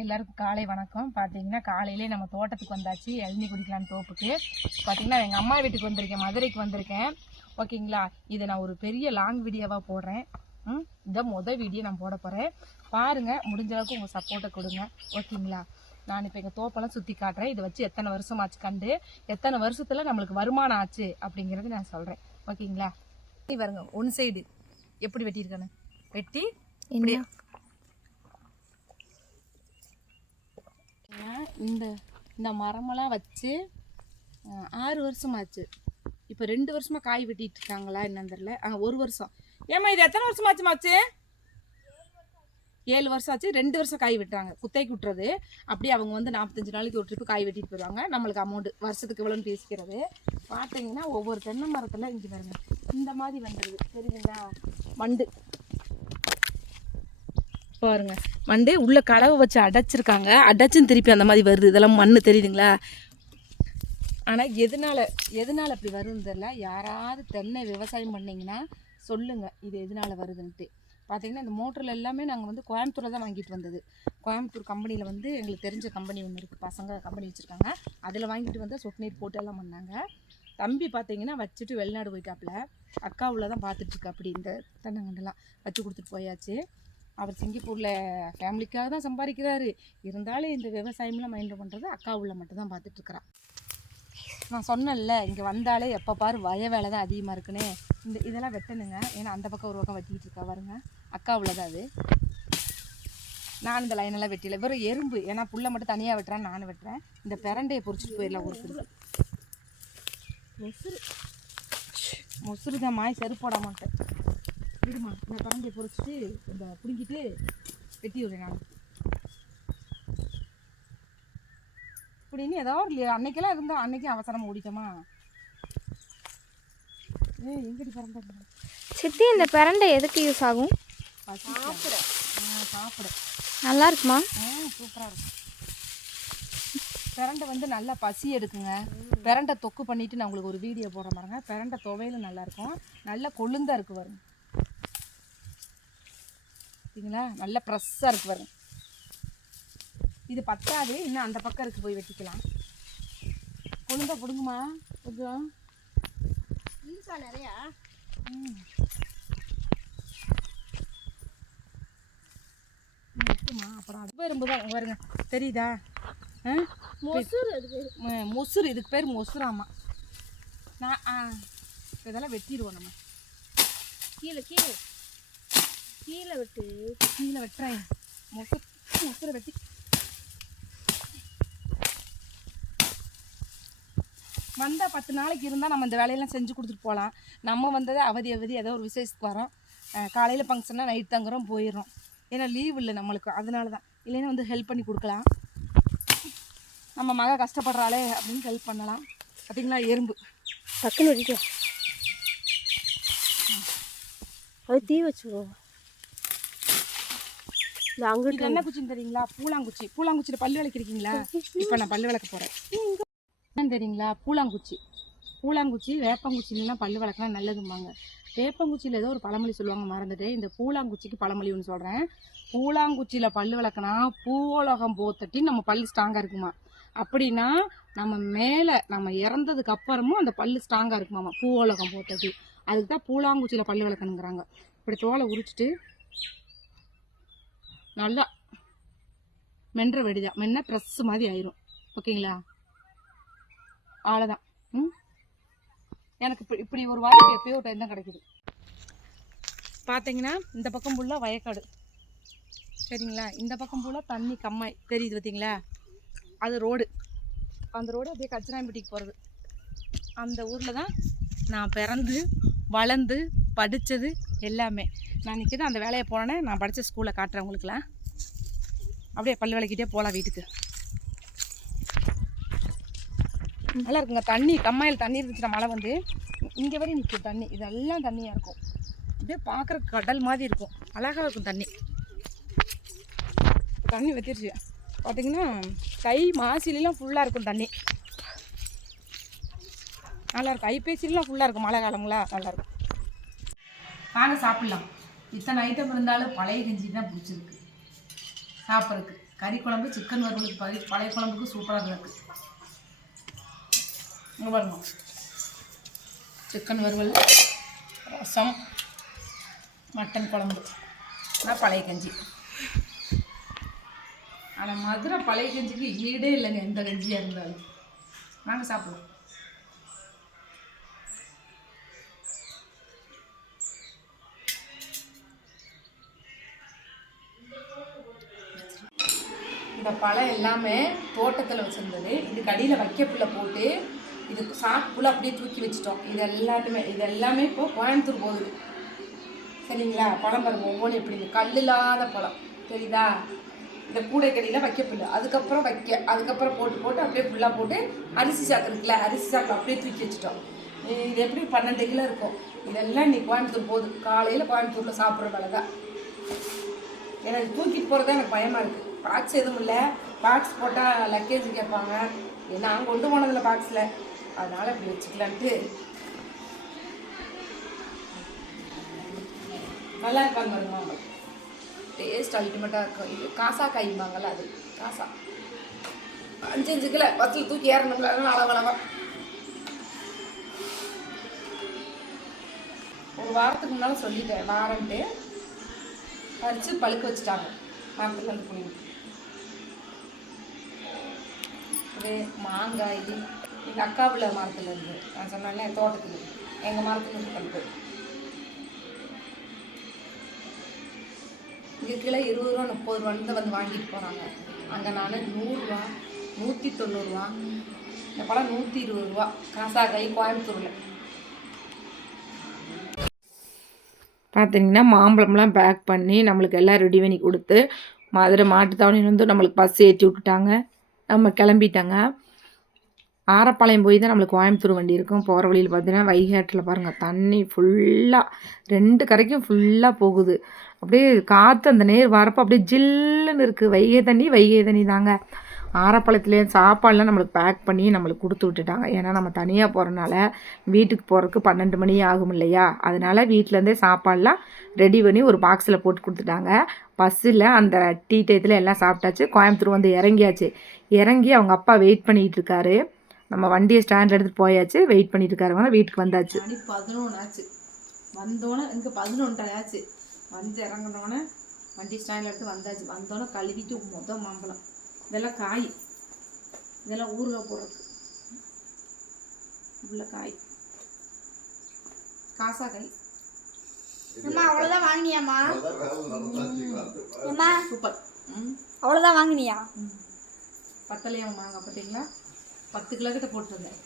எல்லாருக்கும் காலை வணக்கம். பார்த்தீங்கன்னா காலையிலே நம்ம தோட்டத்துக்கு வந்தாச்சு, இளநீ குடிக்கலாம் தோப்புக்கு. பார்த்தீங்கன்னா எங்கள் அம்மா வீட்டுக்கு வந்திருக்கேன், மதுரைக்கு வந்திருக்கேன். ஓகேங்களா, இதை நான் ஒரு பெரிய லாங் வீடியோவாக போடுறேன். இதை வீடியோ நான் போட போகிறேன். பாருங்கள், முடிஞ்ச அளவுக்கு உங்கள் சப்போர்ட்டை கொடுங்க. ஓகேங்களா, நான் இப்போ எங்கள் தோப்பெல்லாம் சுற்றி காட்டுறேன். இதை வச்சு எத்தனை வருஷம் ஆச்சு கண்டு, எத்தனை வருஷத்தில் நம்மளுக்கு வருமானம் ஆச்சு அப்படிங்கிறது நான் சொல்கிறேன். ஓகேங்களா, நீ பாருங்க, ஒன் சைடு எப்படி வெட்டியிருக்கானு வெட்டி இப்படியே இந்த இந்த மரமெல்லாம் வச்சு 6 வருஷமாச்சு. இப்போ 2 வருஷமாக காய் வெட்டிட்டு இருக்காங்களா என்னன்னு தெரியல. 1 வருஷம். ஏம்மா இது எத்தனை வருஷமாச்சுமாச்சு? 7 வருஷம் ஆச்சு. 2 வருஷம் காய் வெட்டுறாங்க, குத்தைக்கு விட்டுறது. அப்படியே அவங்க வந்து 45 நாளைக்கு ஒரு ட்ரிப்பு காய் வெட்டிட்டு போயிடுவாங்க. நம்மளுக்கு அமௌண்ட்டு வருஷத்துக்கு இவ்வளோன்னு பேசிக்கிறது. பார்த்தீங்கன்னா ஒவ்வொரு தென்னை மரத்தில் இங்கே பாருங்க இந்த மாதிரி வந்துடுது, தெரியுதுங்களா? மண்டு பாருங்க, மண்டே உள்ள கலவை வச்சு அடைச்சிருக்காங்க, அடைச்சுன்னு திருப்பி அந்த மாதிரி வருது. இதெல்லாம் மண் தெரியுதுங்களா? ஆனால் எதனால அப்படி வருதுன்னு தெரியல. யாராவது தென்னை விவசாயம் பண்ணிங்கன்னா சொல்லுங்கள், இது எதனால வருதுன்ட்டு. பார்த்தீங்கன்னா இந்த மோட்டரில் எல்லாமே நாங்கள் வந்து கோயம்புத்தூரில் தான் வாங்கிட்டு வந்தது. கோயம்புத்தூர் கம்பெனியில் வந்து எங்களுக்கு தெரிஞ்ச கம்பெனி ஒன்று இருக்குது, பசங்க கம்பெனி வச்சுருக்காங்க. அதில் வாங்கிட்டு வந்து சொட்டு நீர் போட்டு எல்லாம் பண்ணாங்க. தம்பி பார்த்தீங்கன்னா வச்சுட்டு வெளிநாடு போயிட்டாப்புல, அக்காவில் தான் பார்த்துட்ருக்கு. அப்படி இந்த தென்னங்கண்டெல்லாம் வச்சு கொடுத்துட்டு போயாச்சு. அவர் சிங்கப்பூரில் ஃபேமிலிக்காக தான் சம்பாதிக்கிறாரு. இருந்தாலும் இந்த விவசாயம்லாம் மைண்ட் பண்ணுறது அக்கா உள்ள மட்டும் தான் பார்த்துட்ருக்குறா. நான் சொன்னேன்ல, இங்கே வந்தாலே எப்போ பாரு வய வேலை தான் அதிகமாக இருக்குன்னு. இதெல்லாம் வெட்டணுங்க, ஏன்னா அந்த பக்கம் ஒரு பக்கம் வெட்டிக்கிட்டு இருக்கா பாருங்க. அக்கா உள்ளதான் அது. நான் இந்த லைனெல்லாம் வெட்டில, வெறும் எறும்பு. ஏன்னா புல்லை மட்டும் தனியாக வெட்டுறான்னு நானும் வெட்டுறேன். இந்த பிரண்டையை பொறிச்சிட்டு போயிடலாம் ஊருக்கு. மொசுறு தான் மாய் செருப்போட மாட்டேன். விடுமா, இந்த பரண்டையை பொறிச்சிட்டு இந்த பிடுங்கிட்டு வெட்டி விடுறேன் நான். இப்படின்னு ஏதோ ஒரு அன்னைக்கெல்லாம் இருந்தால் அன்னைக்கும் அவசரமாக ஓடிட்டோமா. எங்கடி பரண்டை சித்தி? இந்த பிரண்டை எதுக்கு யூஸ் ஆகும்? சாப்பிட நல்லா இருக்குமா? சூப்பராக இருக்கும். பிரண்டை வந்து நல்லா பசி எடுக்குங்க. பிரண்டை தொக்கு பண்ணிவிட்டு நான் உங்களுக்கு ஒரு வீடியோ போடுற பாருங்க. பிரண்டை துவையிலும் நல்லாயிருக்கும், நல்லா கொழுந்தாக இருக்குது பாருங்க. பார்த்தீங்களா, நல்லா ஃப்ரெஷ்ஷாக இருக்குது பாருங்க. இது பத்தாது, இன்னும் அந்த பக்கம் இருக்குது, போய் வெட்டிக்கலாம். கொழுந்தா பிடுங்குமா கொஞ்சம் நிறையா. அப்புறம் அது எறும்பு தான் பாருங்க, தெரியுதா? மொசுறு, இதுக்கு பேர் மொசுராமா. நான் இதெல்லாம் வெட்டிடுவோம் நம்ம. கீழே வெட்டுறேன். மொசுரை வெட்டி வந்தால் 10 நாளைக்கு இருந்தால் நம்ம இந்த வேலையெல்லாம் செஞ்சு கொடுத்துட்டு போகலாம். நம்ம வந்தது அவதி ஏதோ ஒரு விசேஷத்துக்கு வரோம். காலையில் ஃபங்க்ஷன்னா நைட் தங்குறோம், போயிடுறோம். ஏன்னா லீவ் இல்லை நம்மளுக்கு, அதனால தான். இல்லைன்னா வந்து ஹெல்ப் பண்ணி கொடுக்கலாம். நம்ம மக கஷ்டப்படுறாளே அப்படின்னு ஹெல்ப் பண்ணலாம். பார்த்தீங்களா, எறும்பு டக்குன்னு வெட்டிக்க. அது தீ வச்சுக்கோ. இது என்ன குச்சின்னு தெரியுங்களா? பூலாங்குச்சியில் பல்லு விளக்கிருக்கீங்களா? இப்போ நான் பல்லு விளக்க போகிறேன். என்னன்னு தெரியுங்களா? பூலாங்குச்சி வேப்பங்குச்சிலாம் பல்லு விளக்கலாம் நல்லதும்பாங்க. வேப்பங்குச்சியில் ஏதோ ஒரு பழமொழி சொல்லுவாங்க, மறந்துட்டேன். இந்த பூலாங்குச்சிக்கு பழமொழி ஒன்று சொல்கிறேன். பூலாங்குச்சியில் பல்லு விளக்குனா பூவோலகம் போத்தட்டி நம்ம பல்லு ஸ்ட்ராங்காக இருக்குமா. அப்படின்னா நம்ம மேலே நம்ம இறந்ததுக்கு அப்புறமும் அந்த பல்லு ஸ்ட்ராங்காக இருக்குமாமா, பூவோலகம் போத்தட்டி. அதுக்கு தான் பூலாங்குச்சியில் பல்லு விளக்கணுங்கிறாங்க. இப்படி தோலை உரிச்சிட்டு நல்லா மென்ற வெடிதான், மென்ன ப்ரெஸ் மாதிரி ஆயிரும். ஓகேங்களா, அவ்வளோதான். எனக்கு இப்படி ஒரு வாரம் எப்பயோ டைம் தான் கிடைக்குது. பார்த்தீங்கன்னா இந்த பக்கம் ஃபுல்லாக வயக்காடு, சரிங்களா? இந்த பக்கம் ஃபுல்லாக தண்ணி கம்மாய் தெரியுது, பார்த்தீங்களா? அது ரோடு. அந்த ரோடு அப்படியே கச்சனாம்பட்டிக்கு போகிறது. அந்த ஊரில் தான் நான் பிறந்து வளர்ந்து படித்தது எல்லாமே. நான் இன்றைக்கி தான் அந்த வேலையை போனேன்னே. நான் படித்த ஸ்கூலில் காட்டுறேன் உங்களுக்குலாம். அப்படியே பல்லு விளக்கிட்டே போகலாம் வீட்டுக்கு. நல்லா இருக்குங்க. தண்ணி கம்மாயில் தண்ணி இருந்துச்சுன்னா மழை வந்து இங்கே வரையும் நிற்கும் தண்ணி. இதெல்லாம் தண்ணியாக இருக்கும், அப்படியே பார்க்குற கடல் மாதிரி இருக்கும், அழகாக இருக்கும் தண்ணி. தண்ணி வத்திருச்சு பார்த்தீங்கன்னா, தை மாசிலாம் ஃபுல்லாக இருக்கும் தண்ணி. நல்லாயிருக்கும். ஐப்பசிலாம் ஃபுல்லாக இருக்கும், மழை காலங்களா நல்லாயிருக்கும். வாங்க சாப்பிட்லாம். இத்தனை ஐட்டம் இருந்தாலும் பழைய கஞ்சி தான் பிடிச்சிருக்கு. சாப்பிட்றதுக்கு. கறி குழம்பு சிக்கன் வறுவலுக்கு பழைய குழம்புக்கு சூப்பராக இருக்குது. இங்கே பாருங்க, சிக்கன் வறுவல், ரசம், மட்டன் குழம்பு, நான் பழைய கஞ்சி. ஆனால் மதுரை பழைய கஞ்சிக்கு ஈடே இல்லைங்க, எந்த கஞ்சியாக இருந்தாலும். வாங்க சாப்பிடலாம். இந்த பழம் எல்லாமே தோட்டத்தில் வச்சுருந்தது. இதுக்கு அடியில் வைக்கப்புல்ல போட்டு இதுக்கு சாக்குள்ள அப்படியே தூக்கி வச்சுட்டோம். இது எல்லாமே இப்போ கோயம்புத்தூர் போகுது. சரிங்களா? பழம் பாருங்க, ஒவ்வொன்றும் எப்படி கல் இல்லாத பழம் தெரியுதா? இந்த கூடைக்கடியில் வைக்கப்புல்ல, அதுக்கப்புறம் போட்டு அப்படியே ஃபுல்லாக போட்டு அரிசி சாக்கு இருக்குல்ல, அரிசி சாக்கு அப்படியே தூக்கி வச்சுட்டோம். இது எப்படி 12 கிலோ இருக்கும். இதெல்லாம் இன்னைக்கு கோயம்புத்தூர் போகுது. காலையில் கோயம்புத்தூரில் சாப்பிட்ற வேலை தான். எனக்கு தூக்கிட்டு போகிறது எனக்கு பயமாக இருக்குது. பாக்ஸ் எதுவும் இல்லை. பாக்ஸ் போட்டால் லக்கேஜ் கேட்பாங்க. நான் கொண்டு போனதில்லை பாக்ஸில், அதனால் இப்படி வச்சுக்கலான்ட்டு. நல்லா இருப்பாங்க பாருங்க மாம்பழம், டேஸ்ட் அல்டிமேட்டாக இருக்கும். இது காசா காய்ப்பாங்கள்ல, அது காசா 5 கிலோ பஸ்ஸில் தூக்கி ஏறணும்ல, அளவளவா. ஒரு வாரத்துக்கு முன்னால் சொல்லிட்டேன் வாரன்ட்டு, பறித்து பழுக்க வச்சுட்டாங்க மரத்துலேருந்து புளிங்க. இது மாங்காய், இது எங்கள் அக்காவுல மரத்துலேருந்து, நான் சொன்னால தோட்டத்தில் எங்கள் மரத்துலேருந்து பழுப்பு. இது கிலோ 20 ரூபா 30 ரூபான்னு வந்து வாங்கிட்டு போகிறாங்க. அங்கே நான் 100 ரூபா 190 ரூபா, இந்த பழம் 120 ரூபா. காசாக்காய் கோயம்புத்தூரில். பார்த்தீங்கன்னா மாம்பழம்லாம் பேக் பண்ணி நம்மளுக்கு எல்லாம் ரெடி பண்ணி கொடுத்து மதுரை மாட்டுத்தாவணியில் வந்து நம்மளுக்கு பஸ் ஏற்றி விட்டுட்டாங்க. நம்ம கிளம்பிட்டாங்க. ஆரப்பாளையம் போய் தான் நம்மளுக்கு கோயம்புத்தூர் வண்டி இருக்கும். போகிற வழியில் பார்த்தீங்கன்னா வைகாட்டில் பாருங்கள், தண்ணி ஃபுல்லாக 2 கரைக்கும் ஃபுல்லாக போகுது. அப்படியே காற்று அந்த நேர் வரப்போ அப்படியே ஜில்லுன்னு இருக்குது. வைகை தண்ணி தாங்க. ஆரப்பாளையத்துலேயே சாப்பாடெலாம் நம்மளுக்கு பேக் பண்ணி நம்மளுக்கு கொடுத்து விட்டுட்டாங்க. ஏன்னா நம்ம தனியாக போகிறனால வீட்டுக்கு போகிறதுக்கு 12 மணி ஆகும் இல்லையா, அதனால் வீட்டிலேருந்தே சாப்பாடெலாம் ரெடி பண்ணி ஒரு பாக்ஸில் போட்டு கொடுத்துட்டாங்க. பஸ்ஸில் அந்த டீ டயத்தில் எல்லாம் சாப்பிட்டாச்சு. கோயம்புத்தூர் வந்து இறங்கி அவங்க அப்பா வெயிட் பண்ணிகிட்டு இருக்காரு. நம்ம வண்டியை ஸ்டாண்ட் எடுத்துகிட்டு போயாச்சு, வெயிட் பண்ணிட்டு இருக்காரு. வீட்டுக்கு வந்தாச்சு. 11 ஆச்சு. வந்தோன்னே இங்கே 11 ஆச்சு. வந்து இறங்கினோன்னே வண்டி ஸ்டாண்டில் எடுத்து வந்தாச்சு. வந்தோன்னே கழுவிட்டு மாம்பழம், இதெல்லாம் காய், இதெல்லாம் ஊறுகாய் போடுறதுக்கு உள்ள காய், காசா காய். அவ்வளோதான் வாங்கினியாம்மா? சூப்பர். அவ்வளோதான் வாங்கினியா? பத்தலையாக வாங்க பார்த்தீங்களா? 10 கிலோ கிட்ட போட்டுருந்தேன்.